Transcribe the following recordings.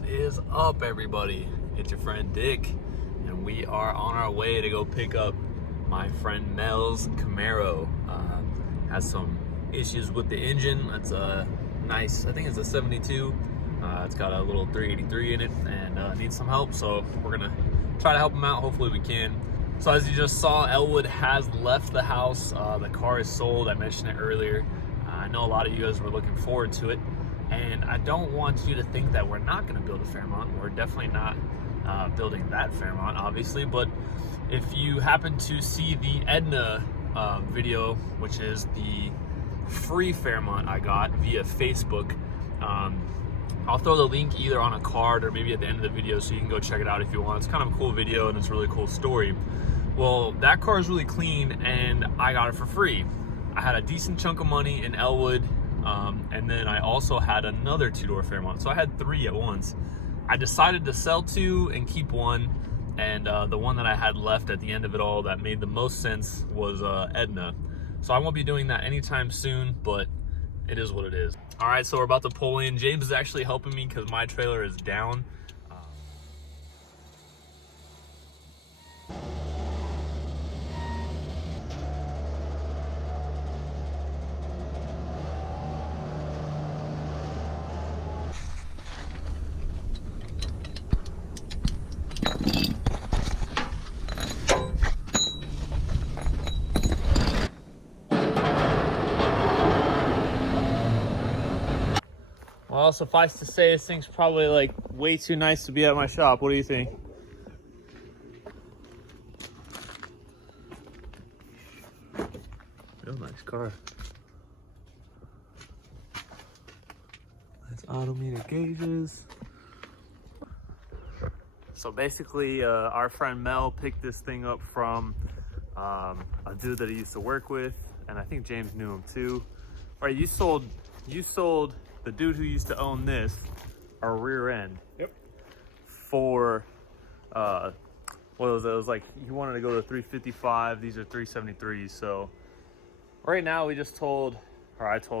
What is up, everybody? It's your friend Dick, and we are on our way to go pick up my friend Mel's Camaro. Has some issues with the engine. It's a nice, I think it's a 72. It's got a little 383 in it and needs some help, so we're gonna try to help him out. Hopefully we can. So as you just saw, Elwood has left the house. The car is sold. I mentioned it earlier. I know a lot of you guys were looking forward to it. And I don't want you to think that we're not going to build a Fairmont. We're definitely not building that Fairmont, obviously. But if you happen to see the Edna video, which is the free Fairmont I got via Facebook, I'll throw the link either on a card or maybe at the end of the video so you can go check it out if you want. It's kind of a cool video and it's a really cool story. Well, that car is really clean and I got it for free. I had a decent chunk of money in Elwood. And then I also had another two-door Fairmont, so I had three at once. I decided to sell two and keep one, and the one that I had left at the end of it all that made the most sense was Edna. So I won't be doing that anytime soon, but it is what it is. All right, so we're about to pull in. James is actually helping me because my trailer is down. Well, suffice to say, this thing's probably like way too nice to be at my shop. What do you think? Real nice car. Nice odometer gauges. So basically, our friend Mel picked this thing up from a dude that he used to work with, and I think James knew him too. All right, you sold the dude who used to own this, our rear end. Yep. For what was it? It was like he wanted to go to 355. These are 373s. So right now I told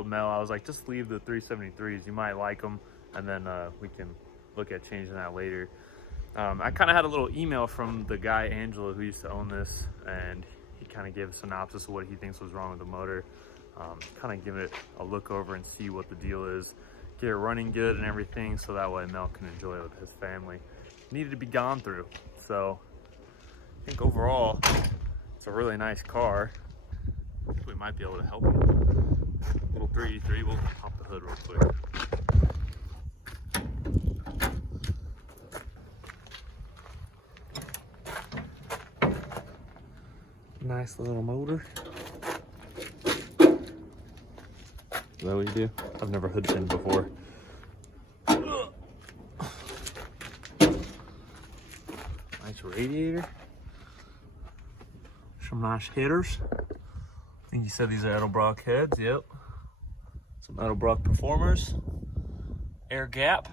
Mel, I was like, just leave the 373s. You might like them, and then we can look at changing that later. I kind of had a little email from the guy Angelo who used to own this, and he kind of gave a synopsis of what he thinks was wrong with the motor. Kind of give it a look over and see what the deal is, get it running good and everything, so that way Mel can enjoy it with his family. Needed to be gone through, so I think overall it's a really nice car. I think we might be able to help him. Little 383, we'll pop the hood real quick. Nice little motor. Is that what you do? I've never hood pinned before. Nice radiator. Some nice headers. I think you said these are Edelbrock heads, yep. Some Edelbrock Performers. Air gap.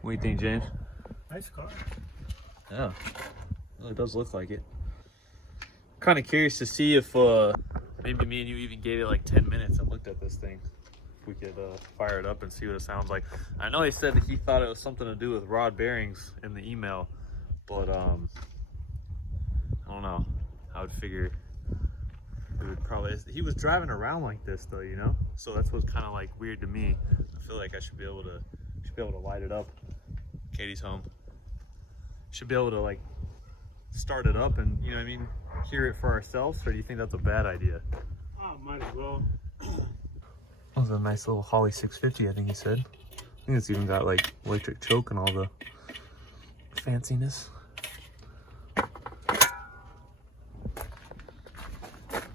What do you think, James? Nice car. Yeah, it does look like it. Kind of curious to see if maybe me and you even gave it like 10 minutes and looked at this thing. If we could fire it up and see what it sounds like. I know he said that he thought it was something to do with rod bearings in the email, but I don't know. I would figure it would probably, he was driving around like this though, you know? So that's what's kind of like weird to me. I feel like I should be able to light it up. Katie's home. Should be able to like start it up and, you know what I mean, hear it for ourselves, or do you think that's a bad idea? Oh, might as well. That was a nice little Holly 650, I think he said. I think it's even got like electric choke and all the fanciness.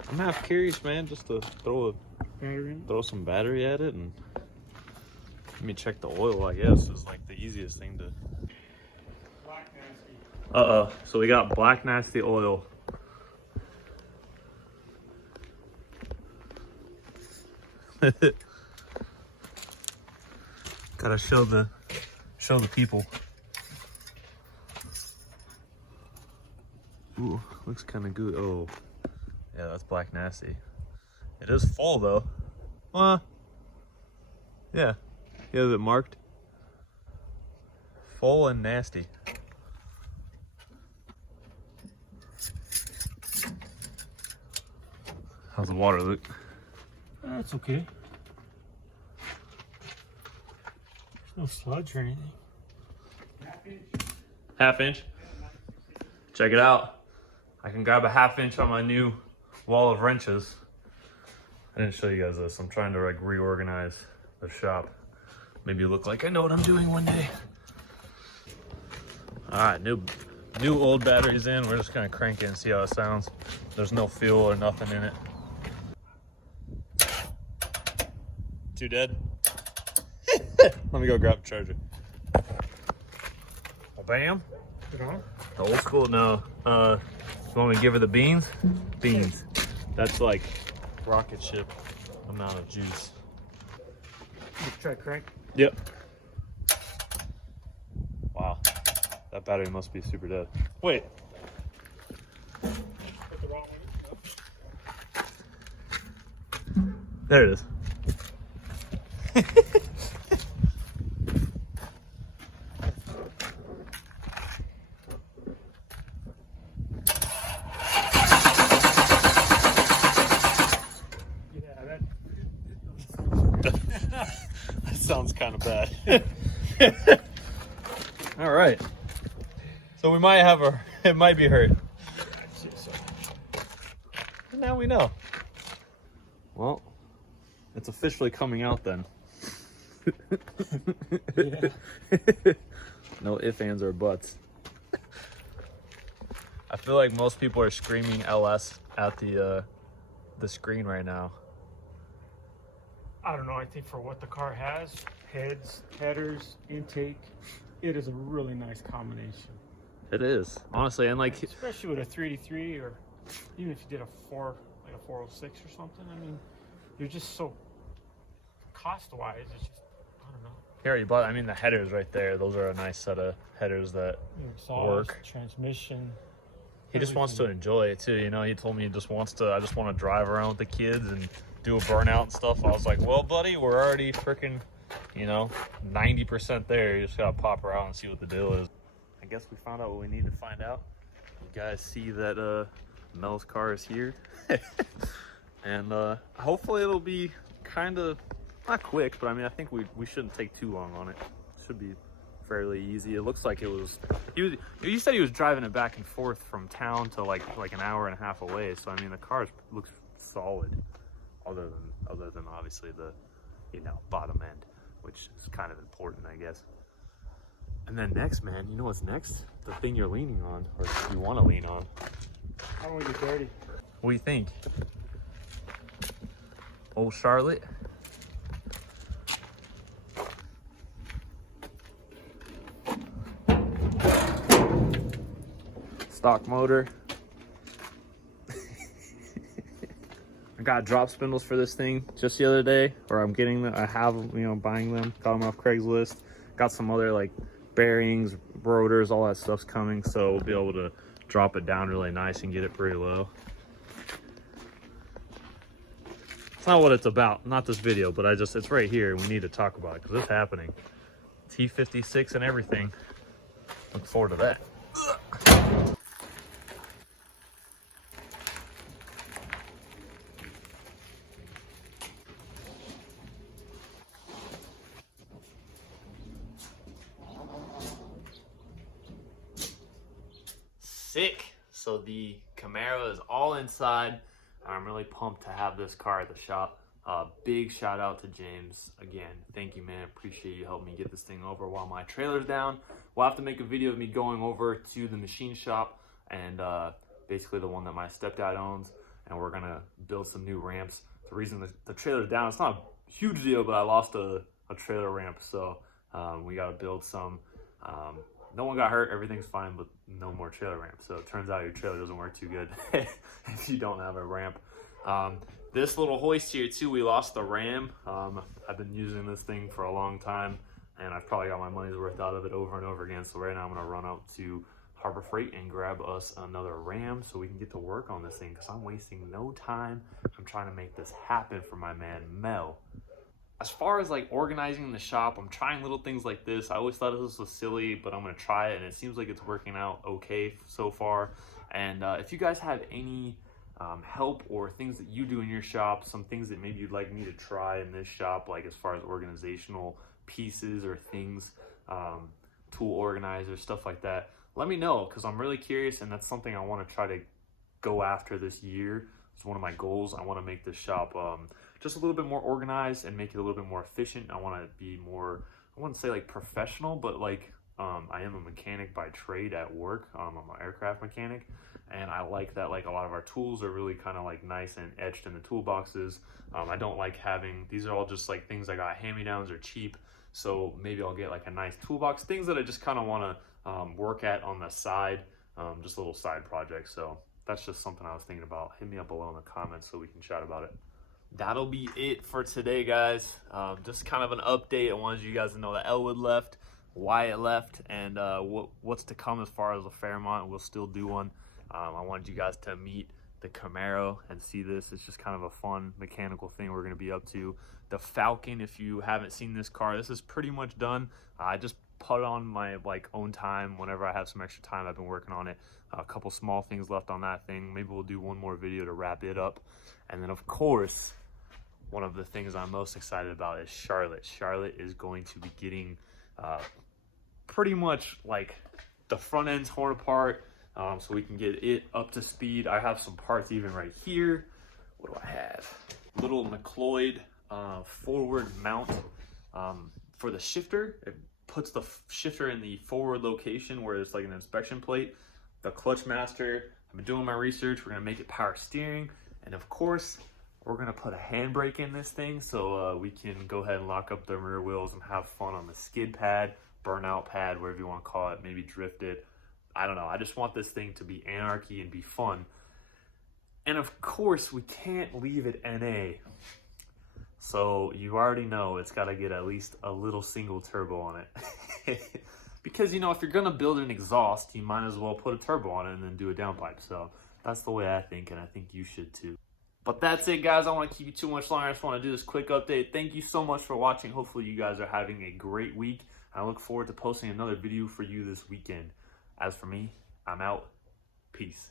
I'm half curious, man, just to throw some battery at it and let me check the oil, I guess, is like the easiest thing to. Black nasty. So we got black nasty oil. Gotta show the people. Ooh, looks kind of good. Oh, yeah, that's black nasty. It is full though. Yeah, he has it marked. full and nasty. How's the water, Luke? That's okay. There's no sludge or anything. Half inch. Check it out. I can grab a half inch on my new wall of wrenches. I didn't show you guys this. I'm trying to like reorganize the shop. Maybe look like I know what I'm doing one day. All right, new old batteries in. We're just gonna crank it and see how it sounds. There's no fuel or nothing in it. Too dead? Let me go grab a charger. Well, bam. Put it on? The old school, no. You want me to give her the beans? Beans. That's like rocket ship amount of juice. Let's try crank. Yep. Wow. That battery must be super dead. Wait. Put the wrong one. There it is. That sounds kind of bad. All right. So we might have it might be hurt. And now we know. Well, it's officially coming out then. Yeah. No ifs, ands, or buts. I feel like most people are screaming LS at the screen right now. I don't know. I think for what the car has, heads, headers, intake, it is a really nice combination. It is, honestly, and like, Especially with a 383 or even if you did a 406 or something. I mean, you're just so cost-wise. It's just, I don't know. here you bought. I mean, the headers right there. Those are a nice set of headers that Exhaust, work. Transmission. He just wants to enjoy it too. You know, he told me he just wants to. I just want to drive around with the kids and do a burnout and stuff. I was like, well, buddy, we're already freaking, 90% there. You just gotta pop her out and see what the deal is. I guess we found out what we need to find out. You guys see that Mel's car is here, and hopefully it'll be kind of not quick, but I mean, I think we shouldn't take too long on it. Should be fairly easy. It looks like it was. He said he was driving it back and forth from town to like an hour and a half away. So I mean, the car looks solid, other than obviously the bottom end, which is kind of important, I guess. And then next, man, you know what's next? The thing you're leaning on, or you want to lean on. I don't want to get dirty. What do you think? Old Charlotte. Stock motor. I got drop spindles for this thing just the other day, or I'm getting them. I have, buying them. Got them off Craigslist. Got some other like bearings, rotors, all that stuff's coming, so we'll be able to drop it down really nice and get it pretty low. It's not what it's about, not this video, but it's right here and we need to talk about it because it's happening. T56 and everything. Look forward to that. Sick. So the Camaro is all inside. I'm really pumped to have this car at the shop. Big shout out to James again. Thank you, man. Appreciate you helping me get this thing over while my trailer's down. We'll have to make a video of me going over to the machine shop and basically the one that my stepdad owns, and we're gonna build some new ramps. The reason the trailer's down, it's not a huge deal, but I lost a trailer ramp, so we gotta build some. No one got hurt, everything's fine, but no more trailer ramps. So it turns out your trailer doesn't work too good if you don't have a ramp. This little hoist here too, we lost the ram. I've been using this thing for a long time, and I've probably got my money's worth out of it over and over again. So right now I'm gonna run out to Harbor Freight and grab us another ram so we can get to work on this thing, because I'm wasting no time. I'm trying to make this happen for my man Mel. as far as like organizing the shop, I'm trying little things like this. I always thought this was silly, but I'm gonna try it, and it seems like it's working out okay so far. And if you guys have any help or things that you do in your shop, some things that maybe you'd like me to try in this shop, like as far as organizational pieces or things, tool organizers, stuff like that, let me know, because I'm really curious, and that's something I want to try to go after this year. It's one of my goals. I want to make this shop just a little bit more organized and make it a little bit more efficient. I want to be more, I wouldn't say like professional, but like I am a mechanic by trade at work. I'm an aircraft mechanic, and I like that like a lot of our tools are really kind of like nice and etched in the toolboxes. I don't like having, these are all just like things I got hand-me-downs or cheap, so maybe I'll get like a nice toolbox, things that I just kind of want to work at on the side, just a little side project. So that's just something I was thinking about. Hit me up below in the comments so we can chat about it. That'll be it for today, guys. Just kind of an update. I wanted you guys to know that Elwood left, why it left, and what's to come as far as the Fairmont. We'll still do one. I wanted you guys to meet the Camaro and see this. It's just kind of a fun mechanical thing we're going to be up to. The Falcon, if you haven't seen this car, this is pretty much done. I just put on my like own time whenever I have some extra time. I've been working on it. A couple small things left on that thing. Maybe we'll do one more video to wrap it up. And then of course, one of the things I'm most excited about is Charolette. Charolette is going to be getting pretty much like the front end's torn apart, so we can get it up to speed. I have some parts even right here. What do I have? Little McLeod forward mount for the shifter. It puts the shifter in the forward location where it's like an inspection plate. The clutch master, I've been doing my research. We're gonna make it power steering, and of course we're gonna put a handbrake in this thing so we can go ahead and lock up the rear wheels and have fun on the skid pad, burnout pad, whatever you want to call it, maybe drift it. I don't know. I just want this thing to be anarchy and be fun. And of course we can't leave it NA. So you already know it's got to get at least a little single turbo on it. Because, you know, if you're going to build an exhaust, you might as well put a turbo on it and then do a downpipe. So that's the way I think, and I think you should too. But that's it, guys. I don't want to keep you too much longer. I just want to do this quick update. Thank you so much for watching. Hopefully you guys are having a great week. I look forward to posting another video for you this weekend. As for me, I'm out. Peace.